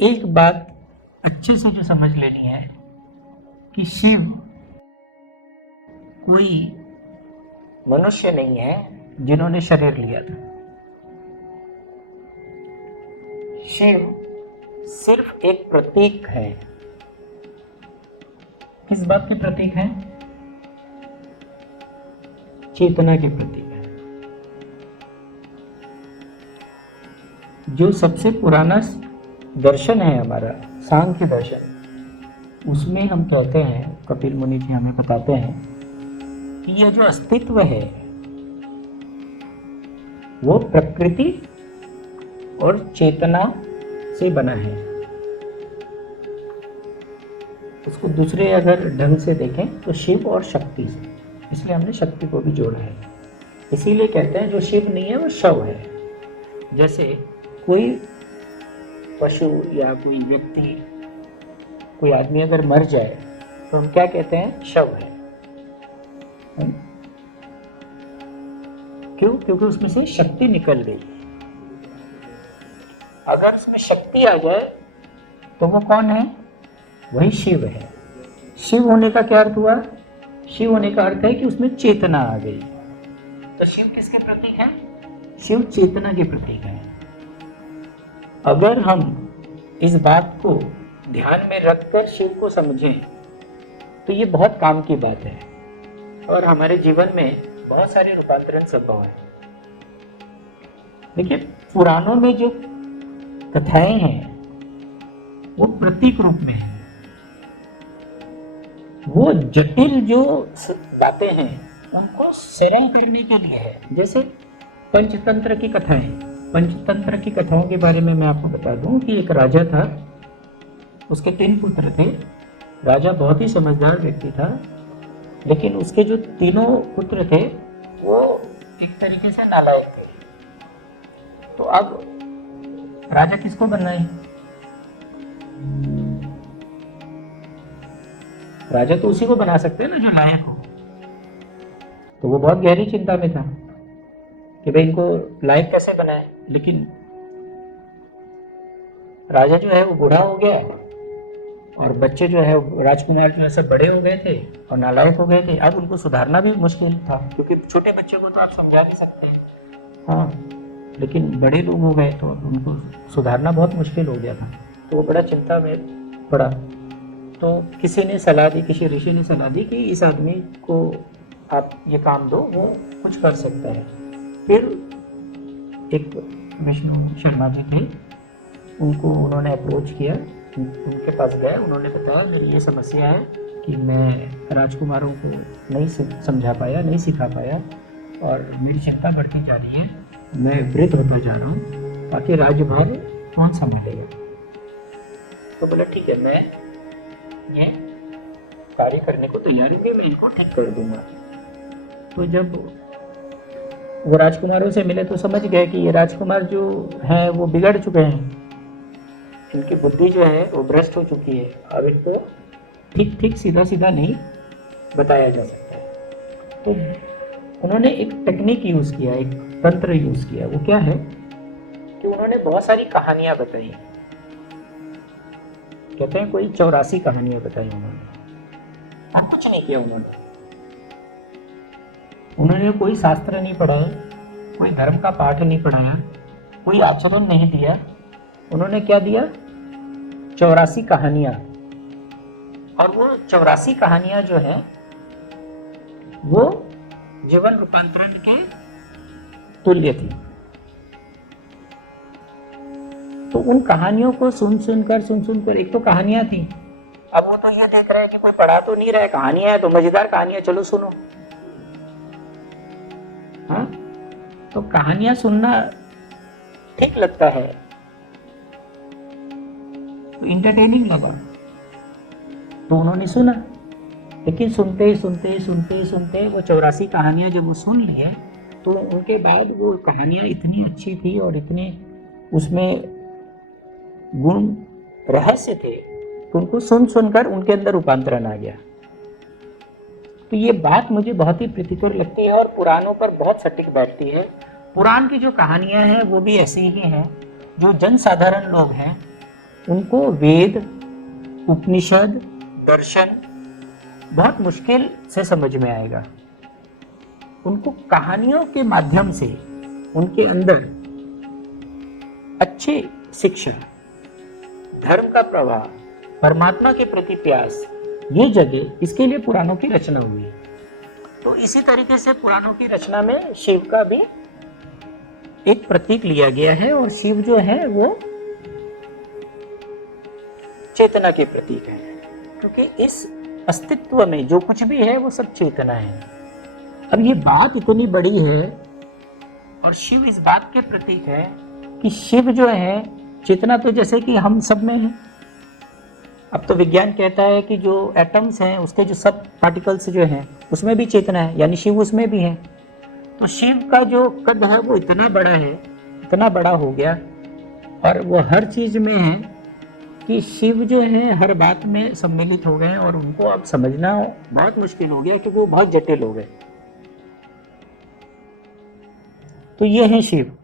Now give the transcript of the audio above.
एक बात अच्छे से जो समझ लेनी है कि शिव कोई मनुष्य नहीं है जिन्होंने शरीर लिया था। शिव सिर्फ एक प्रतीक है। किस बात के प्रतीक है? चेतना के प्रतीक है। जो सबसे पुराना दर्शन है हमारा सांख्य दर्शन, उसमें हम कहते हैं, कपिल मुनि जी हमें बताते हैं कि यह जो अस्तित्व है वो प्रकृति और चेतना से बना है। उसको दूसरे अगर ढंग से देखें तो शिव और शक्ति से, इसलिए हमने शक्ति को भी जोड़ा है। इसीलिए कहते हैं जो शिव नहीं है वो शव है। जैसे कोई पशु या कोई व्यक्ति, कोई आदमी अगर मर जाए तो हम क्या कहते हैं? शव है। क्यों? क्योंकि उसमें से शक्ति निकल गई। अगर उसमें शक्ति आ जाए तो वो कौन है? वही शिव है। शिव होने का क्या अर्थ हुआ? शिव होने का अर्थ है कि उसमें चेतना आ गई। तो शिव किसके प्रतीक है? शिव चेतना के प्रतीक है। अगर हम इस बात को ध्यान में रखकर शिव को समझें तो ये बहुत काम की बात है और हमारे जीवन में बहुत सारे रूपांतरण संभव है। देखिए, पुराणों में जो कथाएं हैं वो प्रतीक रूप में है। वो जटिल जो बातें हैं उनको सरल करने के लिए है। जैसे पंचतंत्र की कथाएं। पंचतंत्र की कथाओं के बारे में मैं आपको बता दूं कि एक राजा था, उसके 3 पुत्र थे। राजा बहुत ही समझदार व्यक्ति था, लेकिन उसके जो तीनों पुत्र थे वो एक तरीके से नालायक थे। तो अब राजा किसको बनना है? राजा तो उसी को बना सकते हैं ना जो लायक हो। तो वो बहुत गहरी चिंता में था कि भाई इनको लायक कैसे बनाए। लेकिन राजा जो है वो बूढ़ा हो गया और बच्चे जो है राजकुमार जो है सब बड़े हो गए थे और नालायक हो गए थे। अब उनको सुधारना भी मुश्किल था, क्योंकि छोटे बच्चे को तो आप समझा नहीं सकते हैं, हाँ, लेकिन बड़े लोग हो गए तो उनको सुधारना बहुत मुश्किल हो गया था। तो वो बड़ा चिंता में पड़ा। तो किसी ने सलाह दी, किसी ऋषि ने सलाह दी कि इस आदमी को आप ये काम दो, वो कुछ कर सकता है। फिर एक विष्णु शर्मा जी थे, उनको उन्होंने अप्रोच किया, उनके पास गए। उन्होंने बताया मेरी ये समस्या है कि मैं राजकुमारों को नहीं समझा पाया, नहीं सिखा पाया और मेरी चिंता बढ़ती जा रही है। मैं वृद्ध होता जा रहा हूँ, बाकी राज्यभार कौन संभालेगा? तो बोला ठीक है, मैं ये कार्य करने को तैयार हूँ, मैं इनको ठीक कर दूंगा। तो जब वो राजकुमारों से मिले तो समझ गए कि ये राजकुमार जो हैं वो बिगड़ चुके हैं, इनकी बुद्धि जो है वो भ्रष्ट हो चुकी है। अब इनको ठीक ठीक सीधा सीधा नहीं बताया जा सकता। तो उन्होंने एक टेक्निक यूज़ किया, एक तंत्र यूज़ किया। वो क्या है कि उन्होंने बहुत सारी कहानियाँ बताई। कहते हैं कोई 84 कहानियाँ बताई उन्होंने। अब कुछ नहीं किया उन्होंने कोई शास्त्र नहीं पढ़ाया, कोई धर्म का पाठ नहीं पढ़ाया, कोई आचरण नहीं दिया। उन्होंने क्या दिया? 84 कहानियां। और वो 84 कहानियां जो है वो जीवन रूपांतरण के तुल्य थी। तो उन कहानियों को सुन सुनकर एक तो कहानियां थी। अब वो तो ये देख रहे हैं कि कोई पढ़ा तो नहीं रहा है, कहानियां है तो मजेदार कहानियां, चलो सुनो। हाँ, तो कहानियां सुनना ठीक लगता है, तो इंटरटेनिंग लगा, तो उन्होंने सुना। लेकिन सुनते वो 84 कहानियां जब वो सुन लिए तो उनके बाद वो कहानियां इतनी अच्छी थी और इतने उसमें गुण रहस्य थे कि उनको सुनकर उनके अंदर रूपांतरण आ गया। तो ये बात मुझे बहुत ही प्रीतिकर लगती है और पुराणों पर बहुत सटीक बैठती है। पुराण की जो कहानियां हैं वो भी ऐसी ही हैं। जो जन साधारण लोग हैं उनको वेद, उपनिषद, दर्शन बहुत मुश्किल से समझ में आएगा। उनको कहानियों के माध्यम से उनके अंदर अच्छी शिक्षा, धर्म का प्रवाह, परमात्मा के प्रति प्यास, ये जगह, इसके लिए पुराणों की रचना हुई। तो इसी तरीके से पुराणों की रचना में शिव का भी एक प्रतीक लिया गया है, और शिव जो है वो चेतना के प्रतीक है, क्योंकि इस अस्तित्व में जो कुछ भी है वो सब चेतना है। अब ये बात इतनी बड़ी है और शिव इस बात के प्रतीक है कि शिव जो है चेतना, तो जैसे कि हम सब में है। अब तो विज्ञान कहता है कि जो एटम्स हैं उसके जो सब पार्टिकल्स जो हैं उसमें भी चेतना है, यानी शिव उसमें भी है। तो शिव का जो कद है वो इतना बड़ा है, इतना बड़ा हो गया, और वो हर चीज में है कि शिव जो है हर बात में सम्मिलित हो गए, और उनको अब समझना बहुत मुश्किल हो गया क्योंकि वो बहुत जटिल हो गए। तो ये है शिव।